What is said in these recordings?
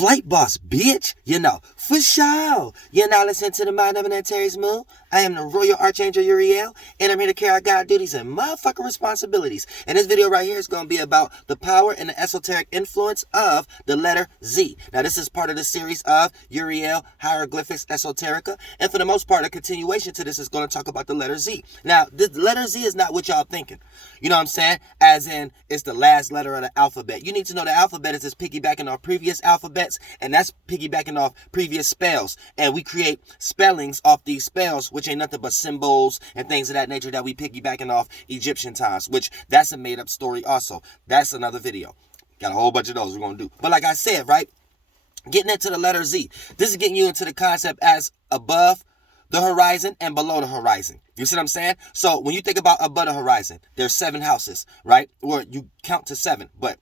Flight boss, bitch. For sure. You're now listening to the Mind of an Antares Moon. I am the Royal Archangel Uriel, and I'm here to carry out God duties and motherfucking responsibilities. And this video right here is going to be about the power and the esoteric influence of the letter Z. Now, this is part of the series of Uriel Hieroglyphics Esoterica, and for the most part, a continuation to this is going to talk about the letter Z. Now, the letter Z is not what y'all thinking. You know what I'm saying? As in, it's the last letter of the alphabet. You need to know the alphabet is just piggybacking off previous alphabets, and that's piggybacking off previous spells. And we create spellings off these spells, which ain't nothing but symbols and things of that nature that we piggybacking off Egyptian times, which that's a made-up story also. That's another video. Got a whole bunch of those we're going to do. But like I said, right, getting into the letter Z, this is getting you into the concept as above the horizon and below the horizon. You see what I'm saying? So when you think about above the horizon, there's 7 houses, right? Or you count to 7, but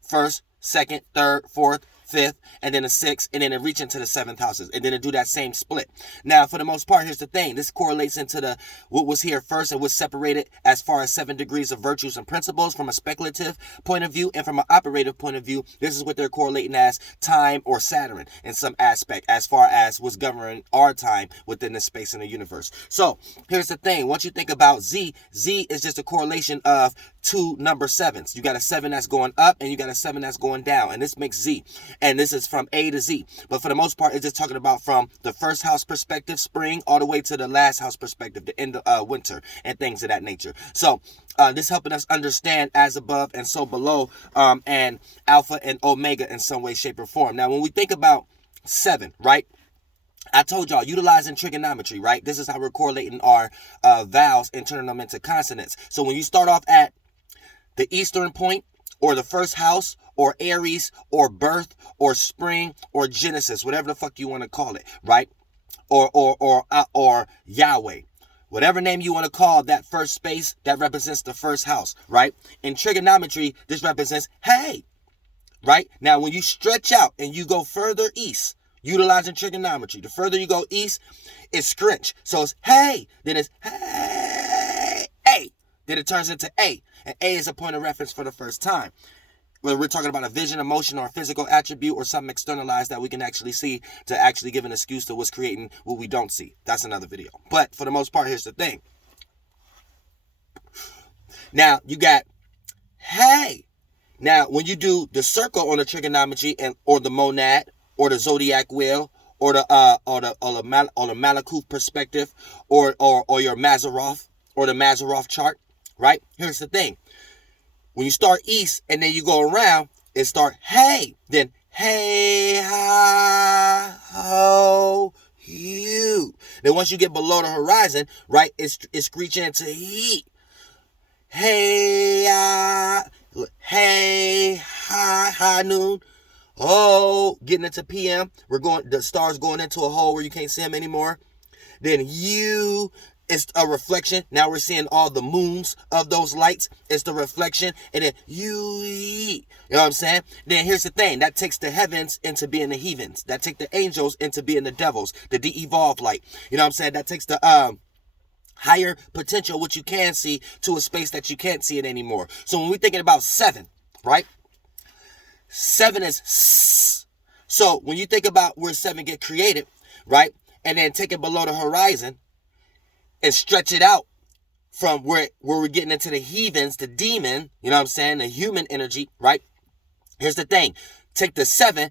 first, second, third, fourth, fifth, and then a 6th, and then it reach into the 7th houses, and then it do that same split. Now, for the most part, here's the thing. This correlates into what was here first and was separated as far as 7 degrees of virtues and principles from a speculative point of view, and from an operative point of view, this is what they're correlating as time or Saturn in some aspect as far as what's governing our time within the space in the universe. So, here's the thing. Once you think about Z, Z is just a correlation of 2 number 7s. You got a 7 that's going up, and you got a 7 that's going down, and this makes Z. And this is from A to Z. But for the most part, it's just talking about from the first house perspective, spring, all the way to the last house perspective, the end of winter, and things of that nature. So this helping us understand as above and so below, and alpha and omega in some way, shape, or form. Now, when we think about 7, right? I told y'all, utilizing trigonometry, right? This is how we're correlating our vowels and turning them into consonants. So when you start off at the eastern point, or the first house, or Aries, or birth, or spring, or Genesis, whatever the fuck you want to call it, right? Or Yahweh. Whatever name you want to call that first space, that represents the first house, right? In trigonometry, this represents hey, right? Now, when you stretch out and you go further east, utilizing trigonometry, the further you go east, it's scrunch. So it's hey, then it's hey, hey. Then it turns into A. And A is a point of reference for the first time. Whether we're talking about a vision, emotion, or a physical attribute, or something externalized that we can actually see to actually give an excuse to what's creating what we don't see. That's another video. But for the most part, here's the thing. Now, you got hey. Now, when you do the circle on the trigonometry or the monad or the zodiac wheel or the Malakuf perspective or your Mazaroff or the Mazaroff chart, right? Here's the thing. When you start east and then you go around, it start hey, then hey, ha, ho, you. Then once you get below the horizon, right, it's screeching into he. Hey, hey, high noon. Oh, getting into PM. The stars going into a hole where you can't see them anymore. Then you. It's a reflection. Now we're seeing all the moons of those lights. It's the reflection. And then you know what I'm saying? Then here's the thing. That takes the heavens into being the heathens. That takes the angels into being the devils. The de-evolved light. You know what I'm saying? That takes the higher potential, which you can see, to a space that you can't see it anymore. So when we're thinking about 7, right? 7 is S. So when you think about where 7 get created, right? And then take it below the horizon, and stretch it out from where we're getting into the heathens, the demon, you know what I'm saying, the human energy, right? Here's the thing. Take the 7,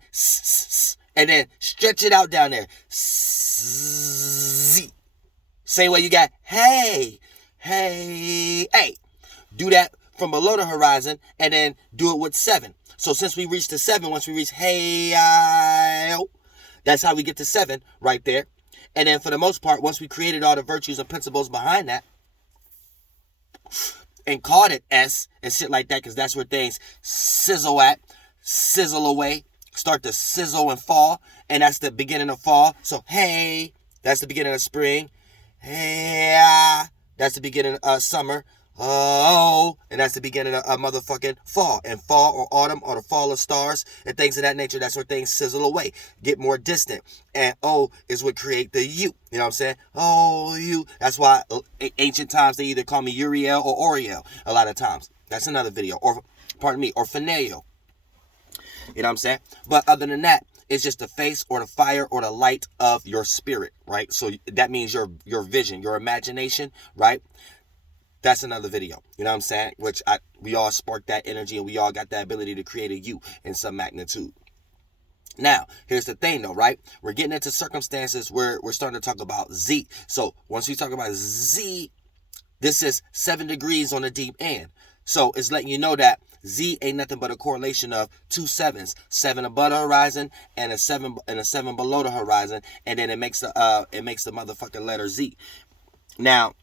and then stretch it out down there. Z. Same way you got hey, hey, hey. Do that from below the horizon, and then do it with 7. So since we reached the 7, once we reach hey, that's how we get to 7 right there. And then for the most part, once we created all the virtues and principles behind that and called it S and shit like that, because that's where things sizzle away, start to sizzle and fall. And that's the beginning of fall. So, hey, that's the beginning of spring. Hey, that's the beginning of summer. Oh, and that's the beginning of a motherfucking fall. And fall or autumn or the fall of stars and things of that nature, that's where things sizzle away, get more distant. And O is what create the U. You know what I'm saying? Oh, you. That's why ancient times they either call me Uriel or Oriel a lot of times. That's another video. Or, pardon me, or Fineo. You know what I'm saying? But other than that, is just the face or the fire or the light of your spirit, right? So that means your vision, your imagination, right? That's another video, you know what I'm saying? Which we all spark that energy, and we all got that ability to create a you in some magnitude. Now, here's the thing though, right? We're getting into circumstances where we're starting to talk about Z. So once we talk about Z, this is 7 degrees on the deep end. So it's letting you know that Z ain't nothing but a correlation of two sevens, 7 above the horizon and a seven below the horizon, and then it makes the motherfucking letter Z. Now,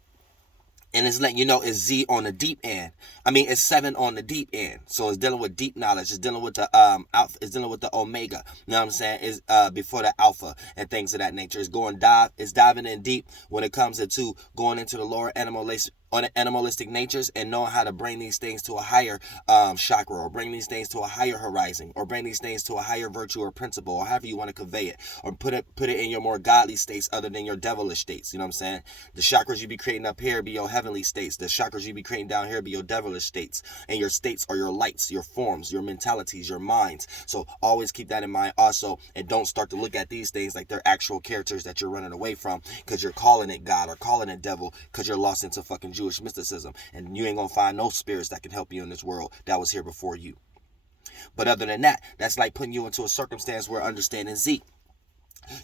and it's letting you know it's Z on the deep end. I mean, it's 7 on the deep end. So it's dealing with deep knowledge. It's dealing with the alpha. It's dealing with the omega. You know what I'm saying? Is before the alpha and things of that nature. It's diving in deep when it comes into going into the lower animalistic natures and knowing how to bring these things to a higher chakra, or bring these things to a higher horizon, or bring these things to a higher virtue or principle, or however you want to convey it, or put it in your more godly states other than your devilish states. You know what I'm saying? The chakras you be creating up here be your heavenly states. The chakras you be creating down here be your devilish states, and your states are your lights, your forms, your mentalities, your minds. So always keep that in mind also, and don't start to look at these things like they're actual characters that you're running away from because you're calling it God or calling it devil because you're lost into fucking Jewish mysticism, and you ain't gonna find no spirits that can help you in this world that was here before you. But other than that, that's like putting you into a circumstance where understanding Z.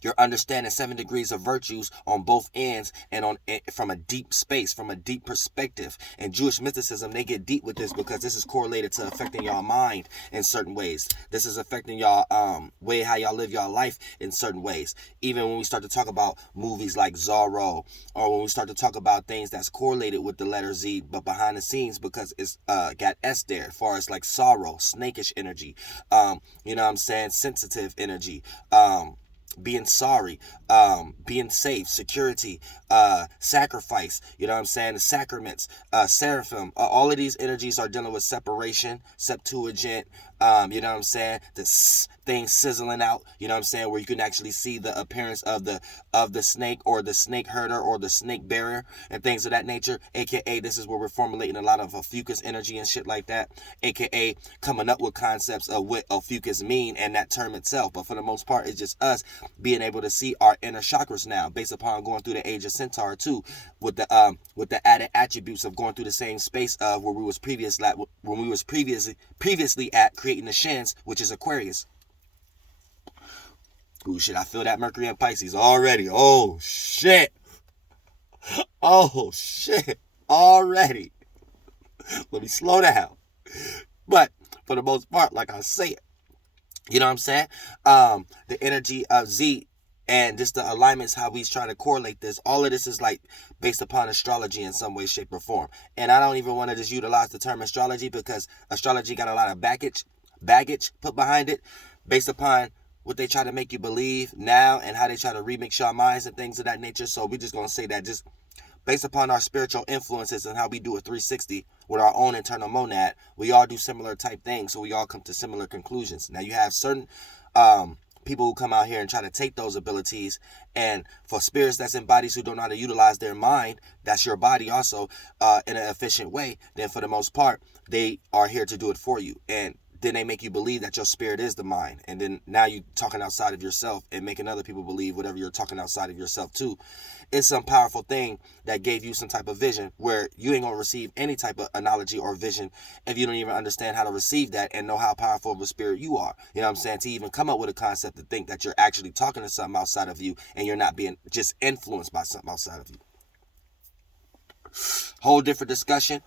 You're understanding 7 degrees of virtues on both ends, and from a deep space, from a deep perspective. And Jewish mysticism, they get deep with this because this is correlated to affecting y'all mind in certain ways. This is affecting y'all way how y'all live y'all life in certain ways. Even when we start to talk about movies like Zorro, or when we start to talk about things that's correlated with the letter Z, but behind the scenes because it's got S there, as far as like sorrow, snakish energy, you know what I'm saying, sensitive energy, being sorry, being safe, security, sacrifice, you know what I'm saying, the sacraments, seraphim, all of these energies are dealing with separation, Septuagint, you know what I'm saying, the thing sizzling out, you know what I'm saying, where you can actually see the appearance of the snake, or the snake herder, or the snake bearer, and things of that nature, aka this is where we're formulating a lot of Ophiuchus energy and shit like that, aka coming up with concepts of what Ophiuchus mean and that term itself. But for the most part, it's just us being able to see our inner chakras now, based upon going through the age of Centaur too, with the added attributes of going through the same space of where we was previously at creating the shins, which is Aquarius. Ooh, shit, I feel that Mercury and Pisces already. Oh shit. Already. Let me slow down. But for the most part, like I say, you know what I'm saying? The energy of Z and just the alignments, how we try to correlate this, all of this is like based upon astrology in some way, shape, or form. And I don't even want to just utilize the term astrology, because astrology got a lot of baggage put behind it based upon what they try to make you believe now and how they try to remix your minds and things of that nature. So we're just going to say that just based upon our spiritual influences and how we do a 360 with our own internal monad, we all do similar type things, so we all come to similar conclusions. Now you have certain people who come out here and try to take those abilities, and for spirits that's in bodies who don't know how to utilize their mind, that's your body also, in an efficient way, then for the most part, they are here to do it for you. And then they make you believe that your spirit is the mind. And then now you talking outside of yourself and making other people believe whatever you're talking outside of yourself too. It's some powerful thing that gave you some type of vision where you ain't gonna receive any type of analogy or vision if you don't even understand how to receive that and know how powerful of a spirit you are. You know what I'm saying? To even come up with a concept to think that you're actually talking to something outside of you and you're not being just influenced by something outside of you. Whole different discussion.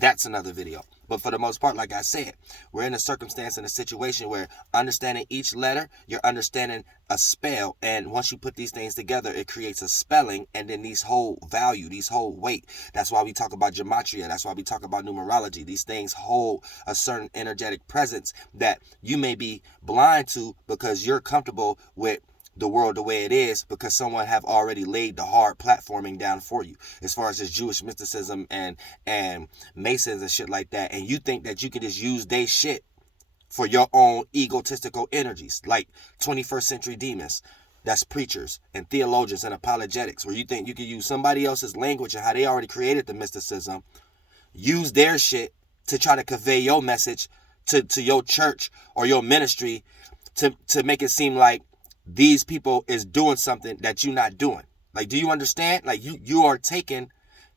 That's another video. But for the most part, like I said, we're in a circumstance, in a situation where understanding each letter, you're understanding a spell. And once you put these things together, it creates a spelling, and then these whole value, these whole weight. That's why we talk about gematria. That's why we talk about numerology. These things hold a certain energetic presence that you may be blind to because you're comfortable with the world the way it is, because someone have already laid the hard platforming down for you as far as this Jewish mysticism and Masons and shit like that, and you think that you can just use their shit for your own egotistical energies, like 21st century demons, that's preachers and theologians and apologetics, where you think you can use somebody else's language and how they already created the mysticism, use their shit to try to convey your message to your church or your ministry, to make it seem like these people is doing something that you're not doing. Like, do you understand? Like, you are taking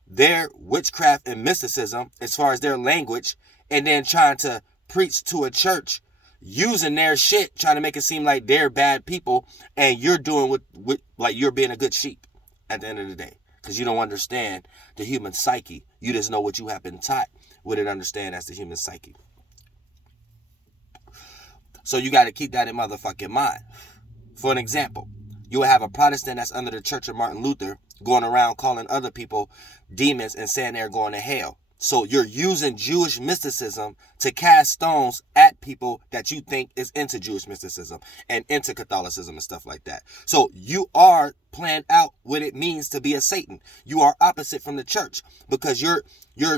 their witchcraft and mysticism as far as their language and then trying to preach to a church using their shit, trying to make it seem like they're bad people, and you're doing with like you're being a good sheep at the end of the day, because you don't understand the human psyche. You just know what you have been taught with it, understand as the human psyche. So you got to keep that in motherfucking mind. For an example, you will have a Protestant that's under the Church of Martin Luther going around calling other people demons and saying they're going to hell. So you're using Jewish mysticism to cast stones at people that you think is into Jewish mysticism and into Catholicism and stuff like that. So you are planned out what it means to be a Satan. You are opposite from the church because you're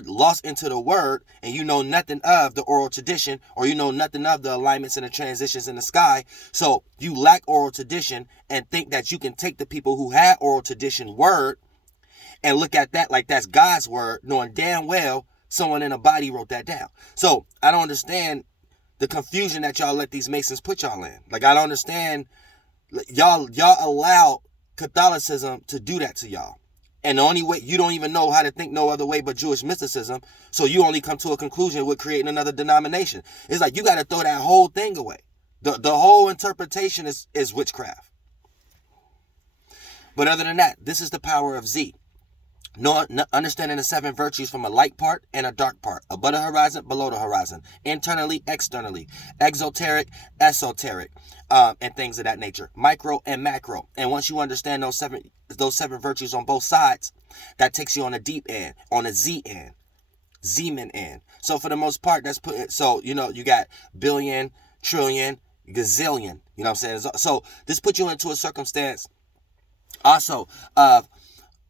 lost into the word and you know nothing of the oral tradition, or you know nothing of the alignments and the transitions in the sky. So you lack oral tradition and think that you can take the people who had oral tradition word and look at that like that's God's word, knowing damn well someone in a body wrote that down. So I don't understand the confusion that y'all let these Masons put y'all in. Like, I don't understand. Y'all allow Catholicism to do that to y'all. And the only way, you don't even know how to think no other way but Jewish mysticism. So you only come to a conclusion with creating another denomination. It's like you got to throw that whole thing away. The whole interpretation is witchcraft. But other than that, this is the power of Z. No, understanding the 7 virtues from a light part and a dark part, above the horizon, below the horizon, internally, externally, exoteric, esoteric, and things of that nature, micro and macro. And once you understand those seven virtues on both sides, that takes you on a deep end, on a Z end, Zeman end. So for the most part, that's put. So you got billion, trillion, gazillion. You know what I'm saying? So this puts you into a circumstance also of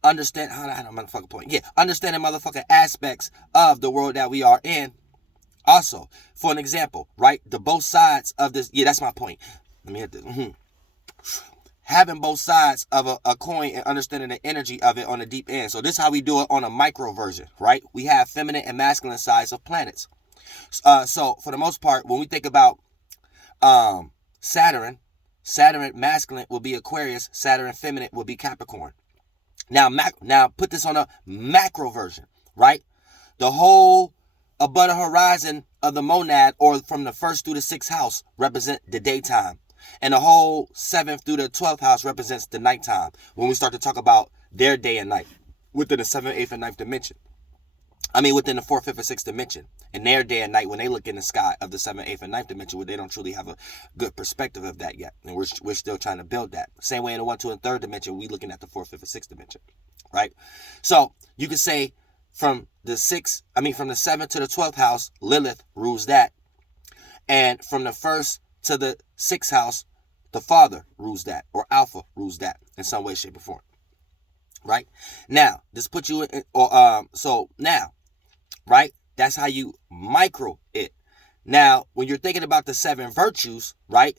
understanding motherfucking aspects of the world that we are in. Also, for an example, right? The both sides of this. Yeah, that's my point. Let me hit this. Having both sides of a coin and understanding the energy of it on the deep end. So this is how we do it on a micro version, right? We have feminine and masculine sides of planets. So for the most part, when we think about Saturn masculine will be Aquarius, Saturn feminine will be Capricorn. Now put this on a macro version, right? The whole above the horizon of the monad, or from the 1st through the 6th house, represent the daytime. And the whole 7th through the 12th house represents the nighttime, when we start to talk about their day and night within the 7th, 8th, and 9th dimension. I mean, within the 4th, 5th, and 6th dimension. And their day and night, when they look in the sky of the 7th, 8th, and 9th dimension, where they don't truly have a good perspective of that yet. And we're still trying to build that. Same way in the 1, 2, and 3rd dimension, we looking at the 4th, 5th, and 6th dimension. Right? So you can say from the 7th to the 12th house, Lilith rules that. And from the 1st to the 6th house, the Father rules that, or Alpha rules that in some way, shape, or form. Right? Now, this puts you in, right? That's how you micro it. Now, when you're thinking about the 7 virtues, right?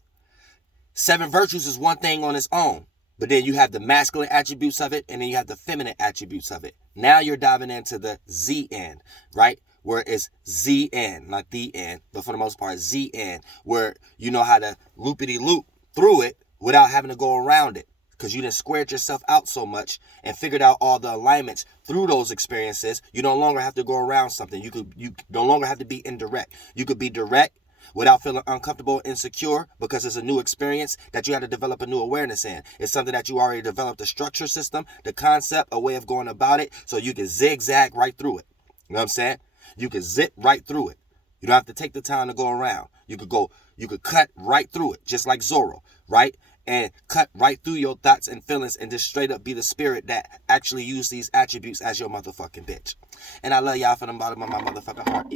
7 virtues is one thing on its own. But then you have the masculine attributes of it, and then you have the feminine attributes of it. Now you're diving into the Z end, right? Where it's Z end, not the end, but for the most part, Z end, where you know how to loopity-loop through it without having to go around it. Because you done squared yourself out so much and figured out all the alignments through those experiences. You no longer have to go around something. You no longer have to be indirect. You could be direct without feeling uncomfortable, insecure, because it's a new experience that you had to develop a new awareness in. It's something that you already developed a structure system, the concept, a way of going about it, so you can zigzag right through it. You know what I'm saying? You can zip right through it. You don't have to take the time to go around. You could cut right through it, just like Zorro, right? And cut right through your thoughts and feelings and just straight up be the spirit that actually use these attributes as your motherfucking bitch. And I love y'all from the bottom of my motherfucking heart.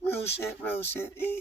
Real shit.